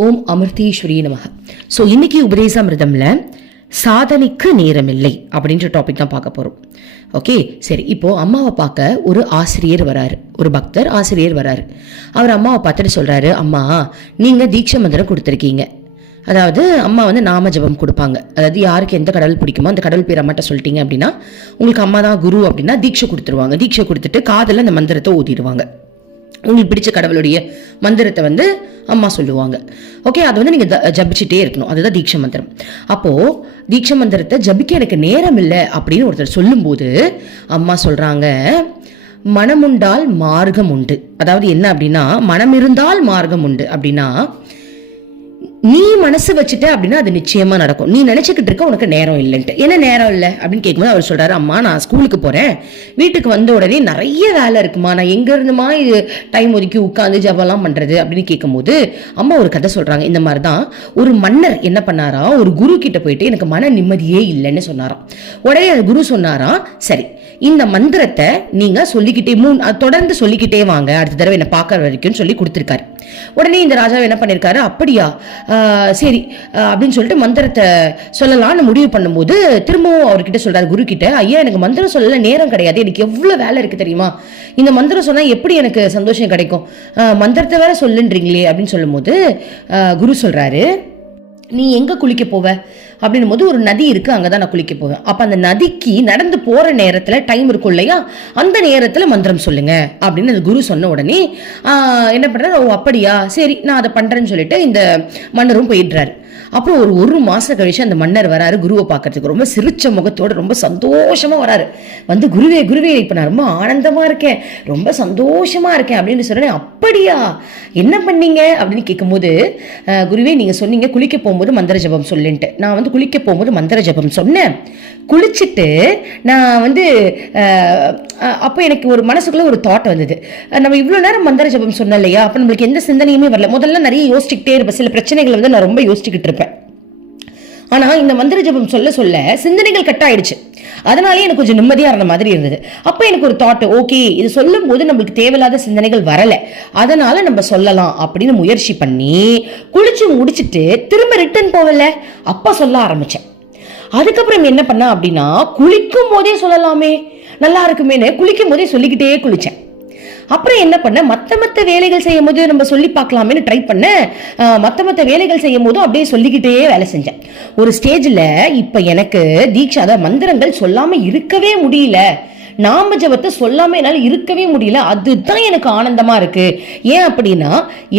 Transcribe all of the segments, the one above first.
ஓம் அமிர்தீஸ்வரி நமக. ஸோ இன்னைக்கு உபதேசாமிர்தம்ல சாதனைக்கு நேரமில்லை அப்படின்ற டாபிக் தான் பார்க்க போகிறோம் ஓகே சரி இப்போது அம்மாவை பார்க்க ஒரு ஆசிரியர் வராரு. ஒரு பக்தர் ஆசிரியர் வராரு. அவர் அம்மாவை பார்த்துட்டு சொல்கிறாரு அம்மா நீங்கள் தீட்சை மந்திரம் கொடுத்துருக்கீங்க. அதாவது அம்மா வந்து நாம ஜபம் கொடுப்பாங்க. அதாவது யாருக்கு எந்த கடவுள் பிடிக்குமோ அந்த கடவுள் பேர் அம்மாட்ட சொல்லிட்டீங்க அப்படின்னா உங்களுக்கு அம்மா தான் குரு அப்படின்னா தீட்சை கொடுத்துருவாங்க. தீட்சை கொடுத்துட்டு காதில் அந்த மந்திரத்தை ஊதிடுவாங்க. உங்களுக்கு பிடிச்ச கடவுளுடைய மந்திரத்தை வந்து அம்மா சொல்லுவாங்க. ஓகே அது வந்து நீங்கள் ஜபிச்சுட்டே இருக்கணும். அதுதான் தீட்ச மந்திரம். அப்போது தீட்ச மந்திரத்தை ஜபிக்க எனக்கு நேரம் இல்லை அப்படின்னு ஒருத்தர் சொல்லும்போது அம்மா சொல்கிறாங்க மனமுண்டால் மார்க்கம் உண்டு. அதாவது என்ன அப்படின்னா மனம் இருந்தால் மார்க்கம் உண்டு. அப்படின்னா நீ மனசு வச்சுட்ட அப்படின்னா அது நிச்சயமா நடக்கும். நீ நினைச்சுக்கிட்டு இருக்க உனக்கு நேரம் இல்லைன்ட்டு. என்ன நேரம் இல்லை? அப்படின்னு கேட்கும்போது அவர் சொல்றாரு அம்மா நான் ஸ்கூலுக்கு போறேன். வீட்டுக்கு வந்த உடனே நிறைய வேலை இருக்குமா? நான் எங்க இருந்துமா இது டைம் ஒதுக்கி உட்காந்து ஜபம்லாம் பண்றது? அப்படின்னு கேட்கும்போது அம்மா ஒரு கதை சொல்றாங்க. இந்த மாதிரி தான் ஒரு மன்னர் என்ன பண்ணாரா ஒரு குரு கிட்ட போயிட்டு எனக்கு மன நிம்மதியே இல்லைன்னு சொன்னாராம். உடனே அந்த குரு சொன்னாராம் சரி இந்த மந்திரத்தை நீங்க சொல்லிக்கிட்டே மூணு தொடர்ந்து சொல்லிக்கிட்டே வாங்க. அடுத்த தடவை என்ன பார்க்கற வரைக்கும் சொல்லி கொடுத்துருக்காரு. உடனே இந்த ராஜா என்ன பண்ணியிருக்காரு அப்படியா? சரி அப்படின்னு சொல்லிட்டு மந்திரத்தை சொல்லலாம்னு முடிவு பண்ணும்போது திரும்பவும் அவர்கிட்ட சொல்கிறார் குரு கிட்ட ஐயா எனக்கு மந்திரம் சொல்ல நேரம் கிடையாது. எனக்கு எவ்வளோ வேலை இருக்குது தெரியுமா? இந்த மந்திரம் சொன்னால் எப்படி எனக்கு சந்தோஷம் கிடைக்கும்? மந்திரத்தை வேற சொல்லுன்றீங்களே அப்படின்னு சொல்லும்போது குரு சொல்கிறாரு நீ எங்கே குளிக்க போவ? அப்படின்னும் போது ஒரு நதி இருக்கு அங்கதான் நான் குளிக்க போவேன். அப்போ அந்த நதிக்கு நடந்து போற நேரத்தில் டைம் இருக்கும் இல்லையா? அந்த நேரத்தில் மந்திரம் சொல்லுங்க அப்படின்னு அந்த குரு சொன்ன உடனே என்ன பண்ணுறாரு ஓ அப்படியா? சரி நான் அதை பண்றேன்னு சொல்லிட்டு இந்த மன்னரும் போயிடுறாரு. அப்புறம் ஒரு ஒரு மாதம் கழிச்சு அந்த மன்னர் வராரு குருவை பார்க்கறதுக்கு. ரொம்ப சிரிச்ச முகத்தோடு ரொம்ப சந்தோஷமாக வராரு. வந்து குருவே குருவே இப்போ நான் ரொம்ப ஆனந்தமாக இருக்கேன். ரொம்ப சந்தோஷமாக இருக்கேன். அப்படின்னு சொன்னேன் அப்படியா? என்ன பண்ணீங்க? அப்படின்னு கேட்கும்போது குருவே நீங்கள் சொன்னீங்க குளிக்க போகும்போது மந்திர ஜபம் சொல்லுன்ட்டு. நான் வந்து குளிக்க போகும்போது மந்திர ஜபம் சொன்னேன். குளிச்சுட்டு நான் வந்து அப்போ எனக்கு ஒரு மனசுக்குள்ளே ஒரு தாட் வந்தது. நம்ம இவ்வளோ நேரம் மந்திர ஜபம் சொன்னோம் இல்லையா? அப்போ நம்மளுக்கு எந்த சிந்தனையுமே வரல. முதல்ல நிறைய யோசிச்சுக்கிட்டே இருப்பேன் சில பிரச்சனைகளை வந்து நான் ரொம்ப யோசிச்சுக்கிட்டு இருப்பேன். ஆனால் இந்த மந்திர ஜபம் சொல்ல சொல்ல சிந்தனைகள் கட் ஆயிடுச்சு. அதனாலே எனக்கு கொஞ்சம் நிம்மதியாக இருந்த மாதிரி இருந்தது. அப்போ எனக்கு ஒரு தாட் ஓகே இது சொல்லும் போது நம்மளுக்கு தேவையில்லாத சிந்தனைகள் வரலை. அதனால நம்ம சொல்லலாம் அப்படின்னு முயற்சி பண்ணி குளிச்சு முடிச்சிட்டு திரும்ப ரிட்டர்ன் போகல அப்போ சொல்ல ஆரம்பிச்சேன். அதுக்கப்புறம் என்ன பண்ண அப்படின்னா குளிக்கும் போதே சொல்லலாமே. நல்லா இருக்குமேனு குளிக்கும் போதே சொல்லிக்கிட்டே குளித்தேன் அப்புறம் என்ன பண்ண? மற்ற மற்ற வேலைகள் செய்யும் போது நம்ம சொல்லி பார்க்கலாமேன்னு ட்ரை பண்ண மற்ற மற்ற வேலைகள் செய்யும் போதும் அப்படியே சொல்லிக்கிட்டே வேலை செஞ்சேன். ஒரு ஸ்டேஜில் இப்போ எனக்கு தீட்சா மந்திரங்கள் சொல்லாமல் இருக்கவே முடியல. நாம ஜபத்தை சொல்லாம என்னால் இருக்கவே முடியல. அதுதான் எனக்கு ஆனந்தமா இருக்கு. ஏன் அப்படின்னா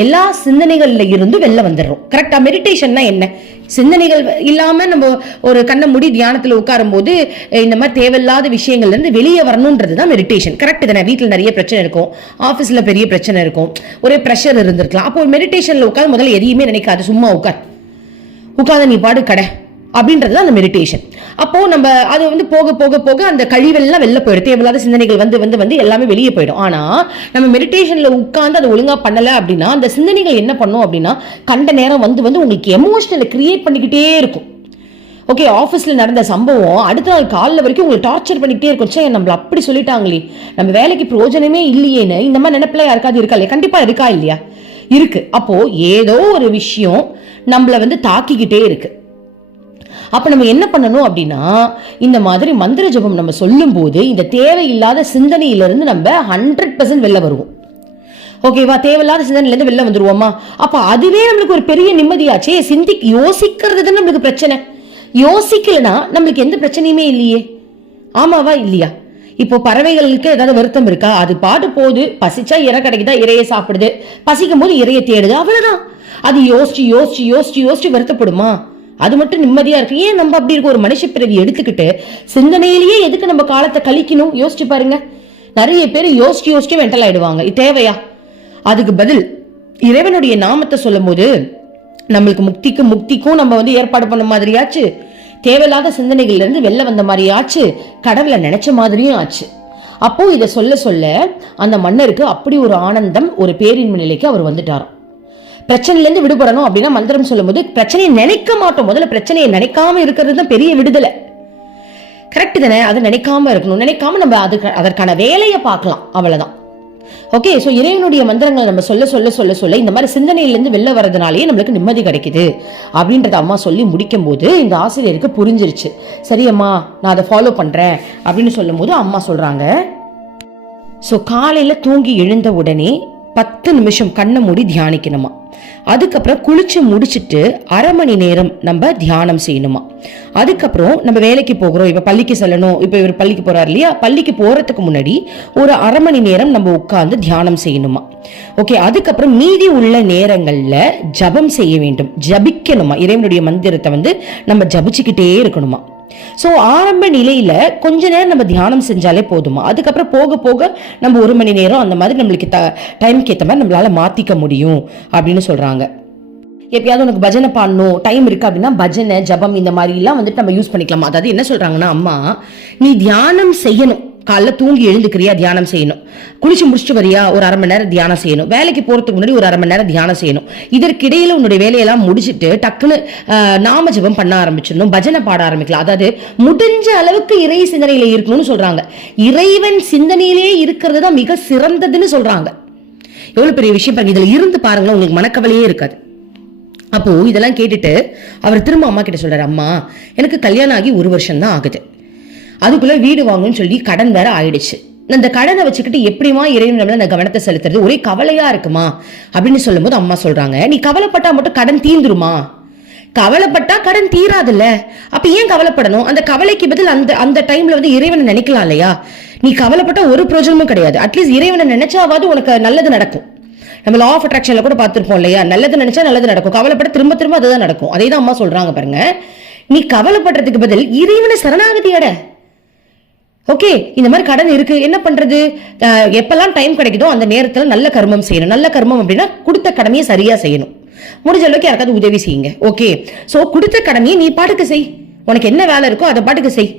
எல்லா சிந்தனைகள்ல இருந்து வெளில வந்துடுறோம். கரெக்டா மெடிடேஷன்னா என்ன? சிந்தனைகள் இல்லாம நம்ம ஒரு கண்ணை முடி தியானத்துல உட்காரும் போது இந்த மாதிரி தேவையில்லாத விஷயங்கள்ல இருந்து வெளியே வரணும்ன்றது தான் மெடிடேஷன் கரெக்ட் தானே? வீட்டில் நிறைய பிரச்சனை இருக்கும். ஆஃபீஸ்ல பெரிய பிரச்சனை இருக்கும். ஒரே ப்ரெஷர் இருந்திருக்கலாம். அப்போ மெடிடேஷன்ல உட்காந்து முதல்ல எதையுமே நினைக்காது. சும்மா உட்கார். உட்காந்து நீ பாடு கடை. அப்படின்றது தான் அந்த மெடிடேஷன் அப்போ நம்ம அது வந்து போக போக போக அந்த கழிவெல்லாம் வெளில போயிடும். தேவையில்லாத சிந்தனைகள் வந்து வந்து வந்து எல்லாமே வெளியே போயிடும். ஆனா நம்ம மெடிடேஷன்ல உட்கார்ந்து அதை ஒழுங்கா பண்ணல அப்படின்னா அந்த சிந்தனைகள் என்ன பண்ணும் அப்படின்னா கண்ட நேரம் வந்து வந்து உங்களுக்கு எமோஷனலை கிரியேட் பண்ணிக்கிட்டே இருக்கும். ஓகே ஆஃபீஸில் நடந்த சம்பவம் அடுத்த நாள் காலைல வரைக்கும் உங்களை டார்ச்சர் பண்ணிக்கிட்டே இருக்கும். சே நம்மளை அப்படி சொல்லிட்டாங்களே. நம்ம வேலைக்கு பிரயோஜனமே இல்லையேன்னு இந்த மாதிரி நினைப்பில் யாருக்காவது இருக்கா இல்லையா? கண்டிப்பாக இருக்கா இல்லையா? இருக்கு. அப்போ ஏதோ ஒரு விஷயம் நம்மள வந்து தாக்கிக்கிட்டே இருக்குது அப்ப நம்ம என்ன பண்ணணும் அப்படின்னா இந்த மாதிரி மந்திர ஜபம் நம்ம சொல்லும்போது இந்த தேவையில்லாத சிந்தனையிலிருந்து நம்ம ஹண்ட்ரட் பர்சன்ட் வெளில வருவோம். ஓகேவா தேவையில்லாத சிந்தனையிலேருந்து வெளில வந்துருவோமா? அப்போ அதுவே நம்மளுக்கு ஒரு பெரிய நிம்மதியாச்சே சிந்தி யோசிக்கிறது தான் நம்மளுக்கு பிரச்சனை. யோசிக்கலனா நம்மளுக்கு எந்த பிரச்சனையுமே இல்லையே. ஆமாவா இல்லையா? இப்போ பறவைகளுக்கு ஏதாவது வருத்தம் இருக்கா? அது பாட்டு போகுது பசிச்சா இறை கிடைக்குதா இறையை சாப்பிடுது. பசிக்கும் போது இறையை தேடுது அவ்வளவுதான். அது யோசிச்சு யோசிச்சு யோசிச்சு யோசிச்சு வருத்தப்படுமா? அது மட்டும் நிம்மதியா இருக்கு. ஏன் நம்ம அப்படி இருக்க? ஒரு மனுஷ பிறவி எடுத்துக்கிட்டு சிந்தனையிலேயே எதுக்கு நம்ம காலத்தை கழிக்கணும்? யோசிச்சு பாருங்க. நிறைய பேர் யோசிச்சு யோசிச்சு வெண்டல் ஆயிடுவாங்க. இது தேவையா? அதுக்கு பதில் இறைவனுடைய நாமத்தை சொல்லும் போது நம்மளுக்கு முக்திக்கும் முக்திக்கும் நம்ம வந்து ஏற்பாடு பண்ண மாதிரியாச்சு. தேவையில்லாத சிந்தனைகள்ல இருந்து வெளில வந்த மாதிரியாச்சு. கடவுளை நினைச்ச மாதிரியும் ஆச்சு. அப்போ இதை சொல்ல சொல்ல அந்த மன்னருக்கு அப்படி ஒரு ஆனந்தம் ஒரு பேரின்மை நிலைக்கு அவர் வந்துட்டாராம். பிரச்சனையிலேருந்து விடுபடணும் அப்படின்னா மந்திரம் சொல்லும்போது பிரச்சனையை நினைக்க மாட்டோம். முதல்ல பிரச்சனையை நினைக்காம இருக்கிறது தான் பெரிய விடுதலை. கரெக்ட் தானே? அதை நினைக்காம இருக்கணும். நினைக்காம நம்ம அதுக்கு அதற்கான வேலையை பார்க்கலாம். அவ்வளவுதான். ஓகே ஸோ இறைவனுடைய மந்திரங்களை நம்ம சொல்ல சொல்ல சொல்ல சொல்ல இந்த மாதிரி சிந்தனையிலேருந்து வெளில வரதுனாலேயே நம்மளுக்கு நிம்மதி கிடைக்குது அப்படின்றத அம்மா சொல்லி முடிக்கும் போது இந்த ஆசிரியருக்கு புரிஞ்சிருச்சு. சரி அம்மா நான் அதை ஃபாலோ பண்ணுறேன் அப்படின்னு சொல்லும்போது அம்மா சொல்கிறாங்க ஸோ காலையில் தூங்கி எழுந்த உடனே பத்து நிமிஷம் கண்ணை மூடி தியானிக்கணுமா? அதுக்கப்புறம் குளிச்சு முடிச்சுட்டு அரை மணி நேரம் நம்ம தியானம் செய்யணுமா? அதுக்கப்புறம் நம்ம வேலைக்கு போகிறோம். இப்போ பள்ளிக்கு செல்லணும். இப்போ இவர் பள்ளிக்கு போகிறார் இல்லையா? பள்ளிக்கு போறதுக்கு முன்னாடி ஒரு அரை மணி நேரம் நம்ம உட்கார்ந்து தியானம் செய்யணுமா? ஓகே அதுக்கப்புறம் மீதி உள்ள நேரங்கள்ல ஜபம் செய்ய வேண்டும். ஜபிக்கணுமா? இறைவனுடைய மந்திரத்தை வந்து நம்ம ஜபிச்சுக்கிட்டே இருக்கணுமா? ஸோ ஆரம்ப நிலையில கொஞ்ச நேரம் நம்ம தியானம் செஞ்சாலே போதுமா? அதுக்கப்புறம் போக போக நம்ம ஒரு மணி நேரம் அந்த மாதிரி நம்மளுக்கு த டைம்க்கு ஏற்ற மாதிரி நம்மளால மாத்திக்க முடியும் அப்படின்னு சொல்றாங்க. எப்பயாவது உனக்கு பஜனை பாடணும் டைம் இருக்கு அப்படின்னா பஜனை ஜபம் இந்த மாதிரிலாம் வந்துட்டு நம்ம யூஸ் பண்ணிக்கலாமா. அதாவது என்ன சொல்றாங்கன்னா அம்மா நீ தியானம் செய்யணும். காலைல தூங்கி எழுந்துக்கிறியா? தியானம் செய்யணும். குளிச்சு முடிச்சுட்டு வரியா? ஒரு அரை மணி நேரம் தியானம் செய்யணும். வேலைக்கு போகிறதுக்கு முன்னாடி ஒரு அரை மணி நேரம் தியானம் செய்யணும். இதற்கிடையில் உன்னுடைய வேலையெல்லாம் முடிச்சிட்டு டக்குன்னு ஆஹ், நாம பண்ண ஆரம்பிச்சிடணும். பஜனை பாட ஆரம்பிக்கலாம். அதாவது முடிஞ்ச அளவுக்கு இறை சிந்தனையில இருக்கணும்னு சொல்றாங்க. இறைவன் சிந்தனையிலே இருக்கிறது தான் மிக சிறந்ததுன்னு சொல்றாங்க. எவ்வளவு பெரிய விஷயம் பாருங்க. இதுல இருந்து பாருங்களேன் உங்களுக்கு மனக்கவலையே இருக்காது. அப்போ இதெல்லாம் கேட்டுட்டு அவர் திரும்ப அம்மா கிட்ட சொல்றாரு அம்மா எனக்கு கல்யாணம் ஆகி ஒரு வருஷம் தான் ஆகுது. அதுக்குள்ளே வீடு வாங்கணும்னு சொல்லி கடன் வேற ஆயிடுச்சு. அந்த கடனை வச்சுக்கிட்டு எப்படிமா இறைவன் நம்மள நான் கவனத்தை செலுத்துறது? ஒரே கவலையா இருக்குமா? அப்படின்னு சொல்லும்போது அம்மா சொல்றாங்க நீ கவலைப்பட்டா மட்டும் கடன் தீர்ந்துருமா? கவலைப்பட்டா கடன் தீராதுல்ல? அப்ப ஏன் கவலைப்படணும்? அந்த கவலைக்கு பதில் அந்த அந்த டைம்ல வந்து இறைவனை நினைக்கலாம் இல்லையா? நீ கவலைப்பட்ட ஒரு பிரயோஜனமும் கிடையாது. அட்லீஸ்ட் இறைவனை நினைச்சாவது உனக்கு நல்லது நடக்கும். நம்ம லா ஆஃப் அட்ராக்ஷன்ல கூட பார்த்துருப்போம் இல்லையா? நல்லது நினைச்சா நல்லது நடக்கும். கவலைப்பட திரும்ப திரும்ப அதுதான் நடக்கும். அதே தான் அம்மா சொல்றாங்க பாருங்க. நீ கவலைப்படுறதுக்கு பதில் இறைவனை சரணாகதி அட. ஓகே இந்த மாதிரி கடன் இருக்கு. என்ன பண்றது? எப்பெல்லாம் டைம் கிடைக்குதோ அந்த நேரத்துல நல்ல கர்மம் செய்யணும். நல்ல கர்மம் அப்படின்னா கொடுத்த கடமையை சரியா செய்யணும். முடிஞ்ச அளவுக்கு யாருக்காவது உதவி செய்யுங்க. ஓகே சோ கொடுத்த கடமையை நீ பாட்டுக்கு செய். உனக்கு என்ன வேலை இருக்கோ அதை பாட்டுக்கு செய்.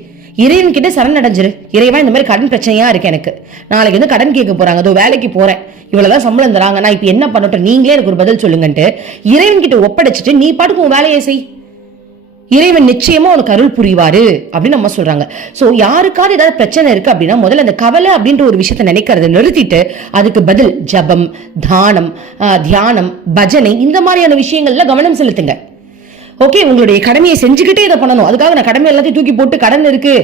இறைவன் கிட்ட சரண் அடைஞ்சிரு இறைவன் இந்த மாதிரி கடன் பிரச்சனையா இருக்கு எனக்கு. நாளைக்கு வந்து கடன் கேட்க போறாங்க. அதோ வேலைக்கு போறேன். இவ்வளவுதான் சம்பளம் தராங்க. நான் இப்ப என்ன பண்ணட்டும்? நீங்களே எனக்கு ஒரு பதில் சொல்லுங்கன்ட்டு இறைவன் கிட்ட ஒப்படைச்சிட்டு நீ பாட்டுக்கு உன் வேலையை செய். இறைவன் நிச்சயமா உனக்கு அருள் புரிவாரு அப்படின்னு நம்ம சொல்றாங்க. சோ யாருக்காவது ஏதாவது பிரச்சனை இருக்கு அப்படின்னா முதல்ல அந்த கவலை அப்படின்ற ஒரு விஷயத்த நினைக்கிறத நிறுத்திட்டு அதுக்கு பதில் ஜபம் தானம் ஆஹ், தியானம் பஜனை இந்த மாதிரியான விஷயங்கள்ல கவனம் செலுத்துங்க. ஓகே உங்களுடைய கடமையை செஞ்சுக்கிட்டே இதை பண்ணணும். அதுக்காக நான் கடமை எல்லாத்தையும் தூக்கி போட்டு கடன் இருக்கு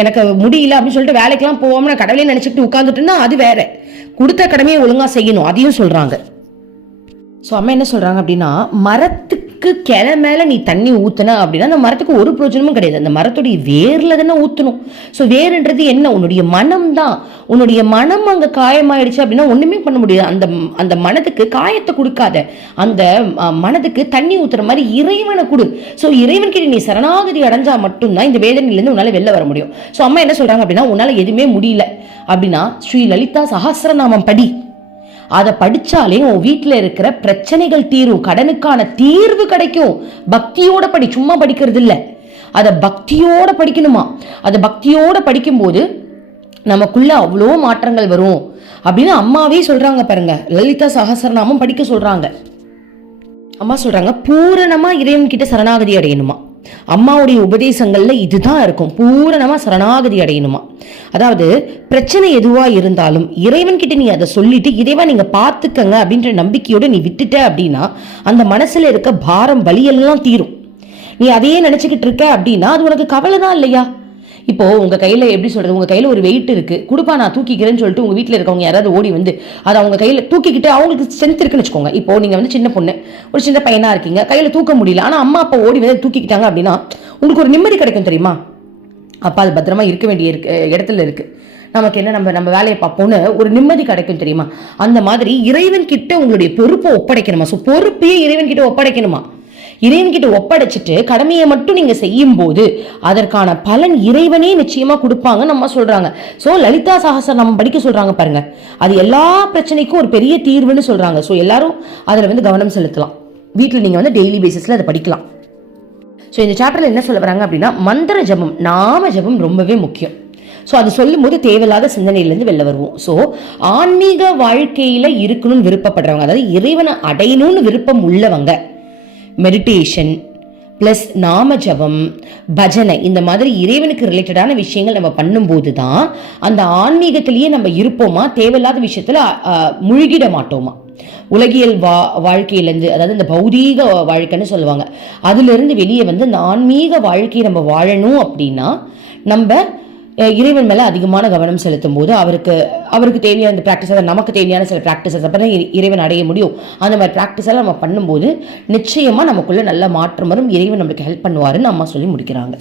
எனக்கு முடியல அப்படின்னு சொல்லிட்டு வேலைக்கெல்லாம் போவோம் நான் கடவுளே நினைச்சிட்டு உட்காந்துட்டுன்னா அது வேற. கொடுத்த கடமையை ஒழுங்கா செய்யணும் அதையும் சொல்றாங்க. ஸோ அம்மா என்ன சொல்றாங்க அப்படின்னா மரத்து மரத்துக்கு கிளை மேலே நீ தண்ணி ஊற்றுன அப்படின்னா அந்த மரத்துக்கு ஒரு பிரயோஜனமும் கிடையாது. அந்த மரத்துடைய வேரில் தானே ஊற்றணும் ஸோ வேருன்றது என்ன? உன்னுடைய மனம் தான். உன்னுடைய மனம் அங்கே காயமாயிடுச்சு அப்படின்னா ஒன்றுமே பண்ண முடியாது. அந்த அந்த மனதுக்கு காயத்தை கொடுக்காத. அந்த மனதுக்கு தண்ணி ஊற்றுற மாதிரி இறைவனை கொடு. ஸோ இறைவன் கிட்ட நீ சரணாகதி அடைஞ்சா மட்டும்தான் இந்த வேதனையிலேருந்து உன்னால் வெளில வர முடியும். ஸோ அம்மா என்ன சொல்கிறாங்க அப்படின்னா உன்னால் எதுவுமே முடியல. அப்படின்னா ஸ்ரீ லலிதா சஹஸ்ரநாமம் படி. அதை படிச்சாலே உன் வீட்டில் இருக்கிற பிரச்சனைகள் தீரும். கடனுக்கான தீர்வு கிடைக்கும். பக்தியோட படி சும்மா படிக்கிறது இல்லை அதை பக்தியோட படிக்கணுமா? அதை பக்தியோட படிக்கும்போது நமக்குள்ள அவ்வளோ மாற்றங்கள் வரும். அப்படின்னு அம்மாவே சொல்றாங்க பாருங்க. லலிதா சகசரநாமம் படிக்க சொல்றாங்க. அம்மா சொல்றாங்க பூரணமா இறைவன் கிட்ட சரணாகதி அடையணுமா? அம்மாவுடைய உபதேசங்கள்ல இதுதான் இருக்கும். பூரணமா சரணாகதி அடையணுமா? அதாவது பிரச்சனை எதுவா இருந்தாலும் இறைவன்கிட்ட நீ அதை சொல்லிட்டு இறைவா நீங்க பாத்துக்கங்க அப்படின்ற நம்பிக்கையோட நீ விட்டுட்ட அப்படின்னா அந்த மனசுல இருக்க பாரம் வலியெல்லாம் தீரும். நீ அதையே நினச்சிக்கிட்டு இருக்க அப்படின்னா அது உனக்கு கவலை தான் இல்லையா? இப்போ உங்க கையில எப்படி சொல்றது? உங்க கையில ஒரு வெயிட் இருக்கு. கொடுப்பா நான் தூக்கிக்கிறேன்னு சொல்லிட்டு உங்க வீட்டில் இருக்கவங்க யாராவது ஓடி வந்து அதை அவங்க கையில தூக்கிக்கிட்டு அவங்களுக்கு ஸ்ட்ரென்த் இருக்குன்னு வச்சுக்கோங்க. இப்போ நீங்க வந்து சின்ன பொண்ணு ஒரு சின்ன பையனா இருக்கீங்க. கையில தூக்க முடியல. ஆனா அம்மா அப்பா ஓடி வந்து தூக்கிக்கிட்டாங்க அப்படின்னா உங்களுக்கு ஒரு நிம்மதி கிடைக்கும் தெரியுமா? அப்பா அது பத்திரமா இருக்க வேண்டிய இருக்கு இடத்துல இருக்கு. நமக்கு என்ன நம்ம நம்ம வேலையை பார்ப்போம்னு ஒரு நிம்மதி கிடைக்கும் தெரியுமா? அந்த மாதிரி இறைவன் கிட்ட உங்களுடைய பொறுப்பை ஒப்படைக்கணுமா? ஸோ பொறுப்பையே இறைவன் கிட்ட ஒப்படைக்கணுமா? இறைவன் கிட்ட ஒப்படைச்சிட்டு கடமையை மட்டும் நீங்க செய்யும் போது அதற்கான பலன் இறைவனே நிச்சயமா கொடுப்பாங்க நம்ம சொல்றாங்க. சோ லலிதா சஹஸ்ரம் நம்ம படிக்க சொல்றாங்க பாருங்க. அது எல்லா பிரச்சனைக்கும் ஒரு பெரிய தீர்வுன்னு சொல்றாங்க. சோ எல்லாரும் அதுல வந்து கவனம் செலுத்தலாம். வீட்டில் நீங்க வந்து டெய்லி பேசிஸ்ல அதை படிக்கலாம். ஸோ இந்த சாப்டர்ல என்ன சொல்ல வராங்க அப்படின்னா மந்திர ஜபம் நாம ஜபம் ரொம்பவே முக்கியம். ஸோ அது சொல்லும்போது தேவையில்லாத சிந்தனையிலேருந்து வெளில வருவோம். ஸோ ஆன்மீக வாழ்க்கையில இருக்கணும்னு விருப்பப்படுறவங்க அதாவது இறைவனை அடையணும்னு விருப்பம் உள்ளவங்க மெடிடேஷன் ப்ளஸ் நாம ஜபம் பஜனை இந்த மாதிரி இறைவனுக்கு ரிலேட்டடான விஷயங்கள் நம்ம பண்ணும்போது தான் அந்த ஆன்மீகத்திலேயே நம்ம இருப்போமா? தேவையில்லாத விஷயத்தில் முழுகிட மாட்டோமா? உலகியல் வா வாழ்க்கையிலேருந்து அதாவது இந்த பௌதீக வாழ்க்கைன்னு சொல்லுவாங்க. அதுலேருந்து வெளியே வந்து இந்த ஆன்மீக வாழ்க்கையை நம்ம வாழணும் அப்படின்னா நம்ம இறைவன் மேலே அதிகமான கவனம் செலுத்தும் போது அவருக்கு அவருக்கு தேவையான இந்த ப்ராக்டிஸ் நமக்கு தேவையான சில ப்ராக்டிசஸ் அப்புறம் இறைவன் அடைய முடியும். அந்த மாதிரி ப்ராக்டிஸ் எல்லாம் நம்ம பண்ணும்போது நிச்சயமாக நமக்குள்ள நல்ல மாற்றம் வரும். இறைவன் நம்மளுக்கு ஹெல்ப் பண்ணுவாருன்னு அம்மா சொல்லி முடிக்கிறாங்க.